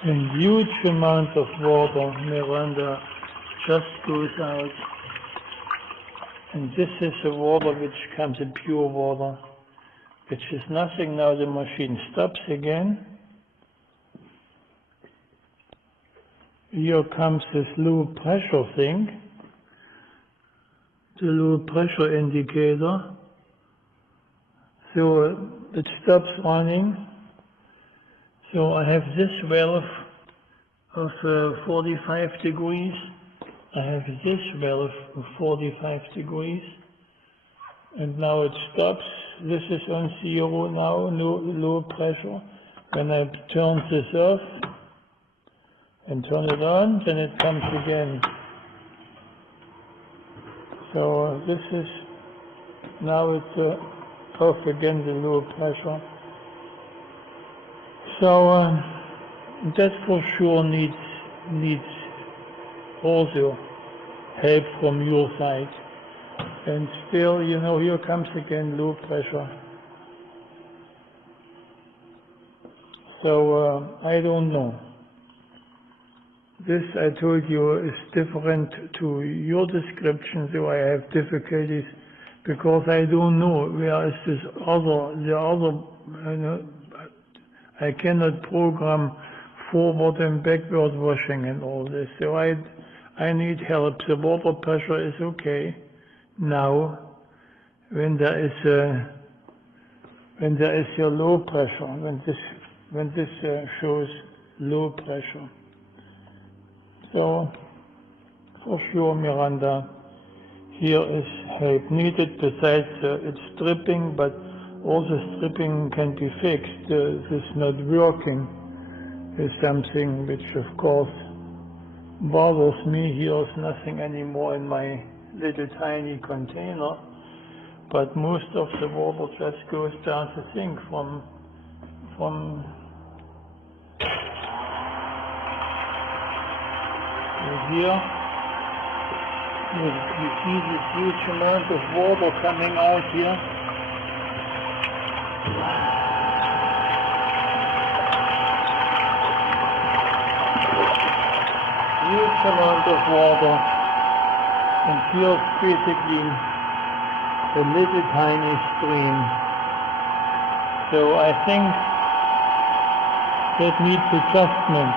A huge amount of water, Miranda, just goes out. And this is the water which comes in pure water, which is nothing. Now the machine stops again. Here comes this low pressure thing, the low pressure indicator. So it stops running. So I have this valve of 45 degrees. I have this valve of 45 degrees. And now it stops. This is on zero now, low pressure. When I turn this off and turn it on, then it comes again. So this is, now it's off again, the low pressure. So that for sure needs also help from your side. And still, you know, here comes again low pressure. So I don't know. This, I told you, is different to your description, so I have difficulties because I don't know where is the other, you know, I cannot program forward and backward washing and all this, so I need help. The water pressure is okay now. When there is a low pressure, when this shows low pressure. So for sure, Miranda, here is help needed. Besides it's dripping, but all the stripping can be fixed. This not working is something which, of course, bothers me. Here is nothing anymore in my little tiny container, but most of the water just goes down the sink from here. You see this huge amount of water coming out here. Huge amount of water, and here's basically a little tiny stream. So I think that needs adjustment.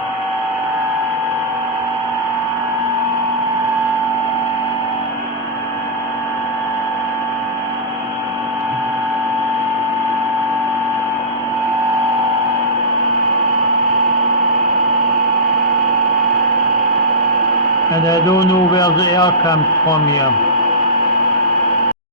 And I don't know where the air comes from here.